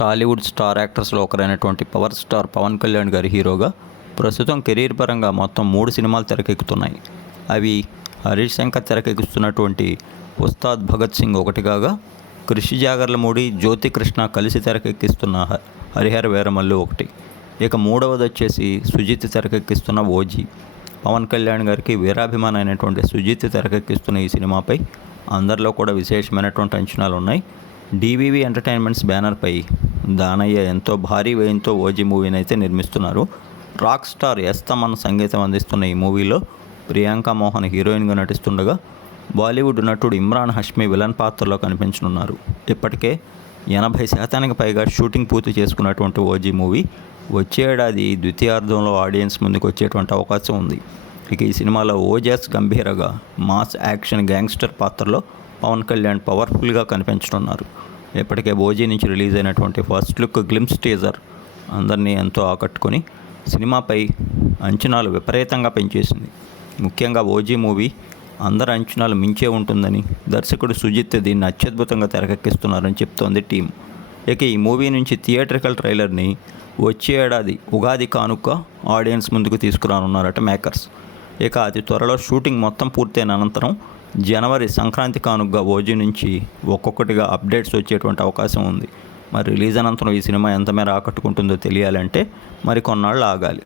Tollywood star యాక్టర్స్లో ఒకరైనటువంటి power star Pawan Kalyan గారి హీరోగా ప్రస్తుతం కెరీర్ పరంగా మొత్తం 3 సినిమాలు తెరకెక్కుతున్నాయి. అవి హరీష్ శంకర్ తెరకెక్కిస్తున్నటువంటి ఉస్తాద్ భగత్ సింగ్ ఒకటి కాగా, కృషి జాగర్లమూడి, జ్యోతి కృష్ణ కలిసి తెరకెక్కిస్తున్న హరిహర వీరమల్లు ఒకటి. ఇక మూడవది వచ్చేసి సుజిత్ తెరకెక్కిస్తున్న ఓజీ. పవన్ కళ్యాణ్ గారికి వీరాభిమాని అయినటువంటి సుజిత్ తెరకెక్కిస్తున్న ఈ సినిమాపై అందరిలో కూడా విశేషమైనటువంటి అంచనాలు ఉన్నాయి. డివివి ఎంటర్టైన్మెంట్స్ బ్యానర్పై దానయ్య ఎంతో భారీ వ్యయంతో ఓజీ మూవీని అయితే నిర్మిస్తున్నారు. రాక్ స్టార్ ఎస్ తమన్ సంగీతం అందిస్తున్న ఈ మూవీలో ప్రియాంక మోహన్ హీరోయిన్గా నటిస్తుండగా, బాలీవుడ్ నటుడు ఇమ్రాన్ హష్మీ విలన్ పాత్రలో కనిపించనున్నారు. ఇప్పటికే 80% పైగా షూటింగ్ పూర్తి చేసుకున్నటువంటి ఓజీ మూవీ వచ్చే ఏడాది ద్వితీయార్థంలో ఆడియన్స్ ముందుకు వచ్చేటువంటి అవకాశం ఉంది. ఇక ఈ సినిమాలో ఓజాస్ గంభీరగా మాస్ యాక్షన్ గ్యాంగ్స్టర్ పాత్రలో పవన్ కళ్యాణ్ పవర్ఫుల్గా కనిపించనున్నారు. ఇప్పటికే ఓజీ నుంచి రిలీజ్ అయినటువంటి ఫస్ట్ లుక్ గ్లిమ్స్ టీజర్ అందరినీ ఎంతో ఆకట్టుకొని సినిమాపై అంచనాలు విపరీతంగా పెంచేసింది. ముఖ్యంగా ఓజీ మూవీ అందరి అంచనాలు మించే ఉంటుందని దర్శకుడు సుజిత్ దీన్ని అత్యద్భుతంగా తెరకెక్కిస్తున్నారని చెప్తోంది టీం. ఇక ఈ మూవీ నుంచి థియేట్రికల్ ట్రైలర్ని వచ్చే ఏడాది ఉగాది కానుక ఆడియన్స్ ముందుకు తీసుకురానున్నారట మేకర్స్. ఇక అతి త్వరలో షూటింగ్ మొత్తం పూర్తయిన అనంతరం జనవరి సంక్రాంతి కానుకగా ఓజీ నుంచి ఒక్కొక్కటిగా అప్డేట్స్ వచ్చేటువంటి అవకాశం ఉంది. మరి రిలీజ్ అనంతరం ఈ సినిమా ఎంత మేర ఆకట్టుకుంటుందో తెలియాలంటే మరి కొన్నాళ్ళు ఆగాలి.